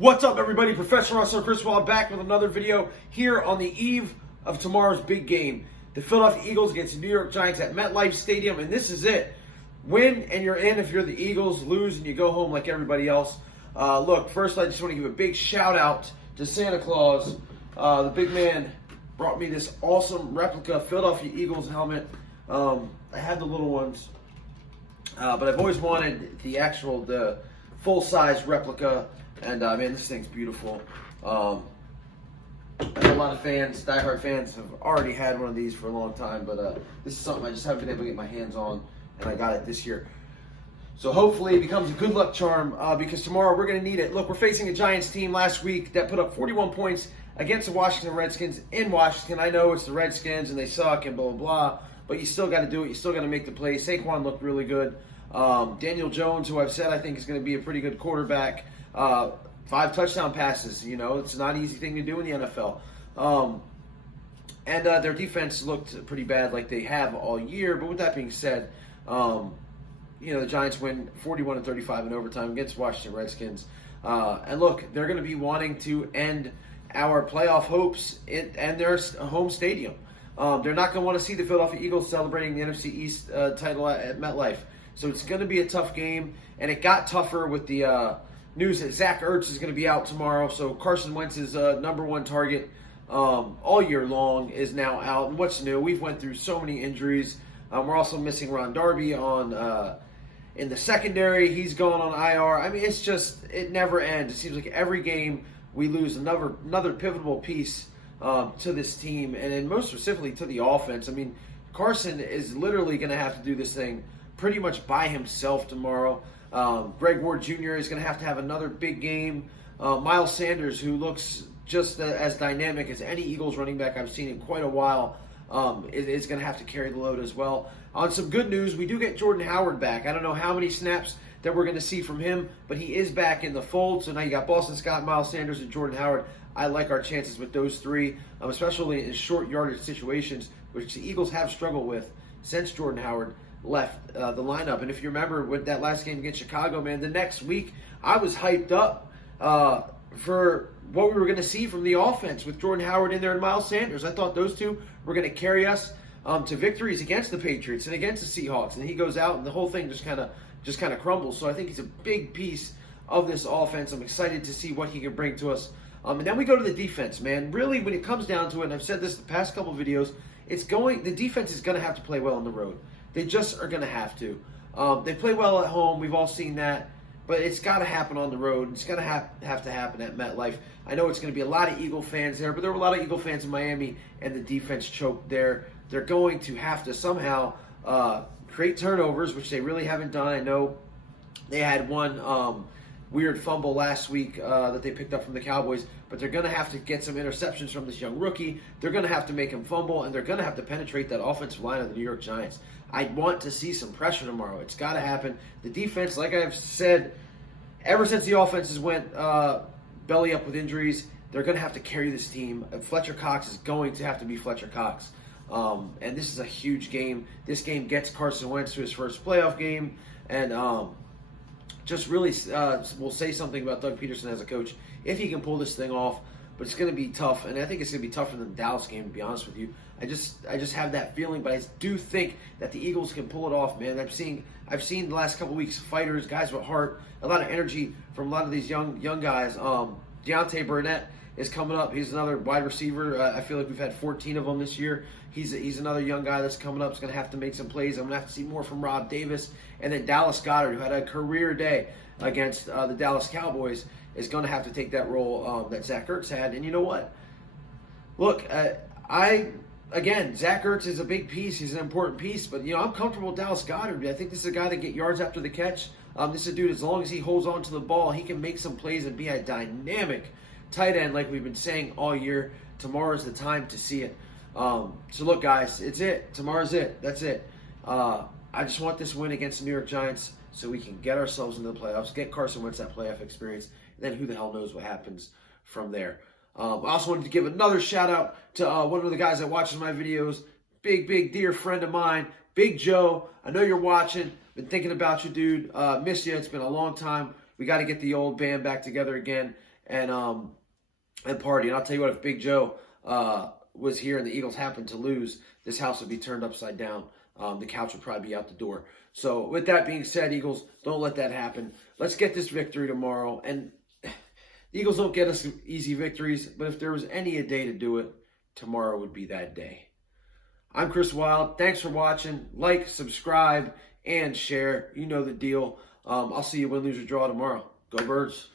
What's up, everybody? Professional wrestler Chris Wall back with another video here on the eve of tomorrow's big game. The Philadelphia Eagles against the New York Giants at MetLife Stadium, and this is it. Win and you're in if you're the Eagles. Lose and you go home like everybody else. Look, first I just want to give a big shout out to Santa Claus. The big man brought me this awesome replica Philadelphia Eagles helmet. I had the little ones, but I've always wanted the full-size replica. And man, this thing's beautiful. I know a lot of fans, diehard fans, have already had one of these for a long time, but this is something I just haven't been able to get my hands on, and I got it this year. So hopefully it becomes a good luck charm because tomorrow we're going to need it. Look, we're facing a Giants team last week that put up 41 points against the Washington Redskins in Washington. I know it's the Redskins and they suck and blah, blah, blah, but you still got to do it. You still got to make the plays. Saquon looked really good. Daniel Jones, who I've said I think is going to be a pretty good quarterback. 5 touchdown passes, you know, it's not an easy thing to do in the NFL. And their defense looked pretty bad like they have all year. But with that being said, you know, the Giants win 41-35 in overtime against Washington Redskins. And look, they're going to be wanting to end our playoff hopes and their home stadium. They're not going to want to see the Philadelphia Eagles celebrating the NFC East title at MetLife. So it's going to be a tough game. And it got tougher with the news that Zach Ertz is going to be out tomorrow. So Carson Wentz's number one target all year long is now out. And what's new? We've went through so many injuries. We're also missing Ron Darby in the secondary. He's going on IR. I mean, it's just, it never ends. It seems like every game we lose another pivotal piece to this team, and then most specifically to the offense. I mean, Carson is literally going to have to do this thing pretty much by himself tomorrow. Greg Ward Jr. is going to have another big game. Miles Sanders, who looks just as dynamic as any Eagles running back I've seen in quite a while, is going to have to carry the load as well. On some good news, we do get Jordan Howard back. I don't know how many snaps that we're going to see from him, but he is back in the fold. So now you got Boston Scott, Miles Sanders, and Jordan Howard. I like our chances with those three, especially in short yardage situations, which the Eagles have struggled with since Jordan Howard left the lineup. And if you remember with that last game against Chicago, man, the next week I was hyped up for what we were going to see from the offense with Jordan Howard in there and Miles Sanders. I thought those two were going to carry us to victories against the Patriots and against the Seahawks. And he goes out and the whole thing just kind of crumbles. So I think he's a big piece of this offense. I'm excited to see what he can bring to us. And then we go to the defense, man. Really, when it comes down to it, and I've said this the past couple of videos, the defense is going to have to play well on the road. They just are going to have to. They play well at home. We've all seen that. But it's got to happen on the road. It's going to have to happen at MetLife. I know it's going to be a lot of Eagle fans there, but there were a lot of Eagle fans in Miami, and the defense choked there. They're going to have to somehow create turnovers, which they really haven't done. I know they had one weird fumble last week that they picked up from the Cowboys, but they're going to have to get some interceptions from this young rookie. They're going to have to make him fumble, and they're going to have to penetrate that offensive line of the New York Giants. I want to see some pressure tomorrow. It's got to happen. The defense, like I've said, ever since the offenses went belly up with injuries, they're going to have to carry this team. Fletcher Cox is going to have to be Fletcher Cox. And this is a huge game. This game gets Carson Wentz to his first playoff game, and just really will say something about Doug Peterson as a coach if he can pull this thing off. But it's going to be tough, and I think it's going to be tougher than the Dallas game, to be honest with you. I just have that feeling, but I do think that the Eagles can pull it off, man. I've seen the last couple weeks fighters, guys with heart, a lot of energy from a lot of these young guys. Deontay Burnett is coming up. He's another wide receiver. I feel like we've had 14 of them this year. He's another young guy that's coming up. He's going to have to make some plays. I'm going to have to see more from Rob Davis. And then Dallas Goedert, who had a career day against the Dallas Cowboys, is going to have to take that role that Zach Ertz had. And you know what? Look, again, Zach Ertz is a big piece. He's an important piece. But, you know, I'm comfortable with Dallas Goedert. I think this is a guy that get yards after the catch. This is a dude, as long as he holds on to the ball, he can make some plays and be a dynamic tight end like we've been saying all year. Tomorrow's the time to see it. So, look, guys, it's it. Tomorrow's it. That's it. I just want this win against the New York Giants so we can get ourselves into the playoffs, get Carson Wentz that playoff experience, and then who the hell knows what happens from there. I also wanted to give another shout-out to one of the guys that watches my videos, big dear friend of mine, Big Joe. I know you're watching. Been thinking about you, dude. Miss you. It's been a long time. We got to get the old band back together again and party. And I'll tell you what, if Big Joe was here and the Eagles happened to lose, this house would be turned upside down. The couch would probably be out the door. So with that being said, Eagles, don't let that happen. Let's get this victory tomorrow. And the Eagles don't get us easy victories, but if there was any day to do it, tomorrow would be that day. I'm Chris Wild. Thanks for watching. Like, subscribe, and share. You know the deal. I'll see you win, lose, or draw tomorrow. Go Birds.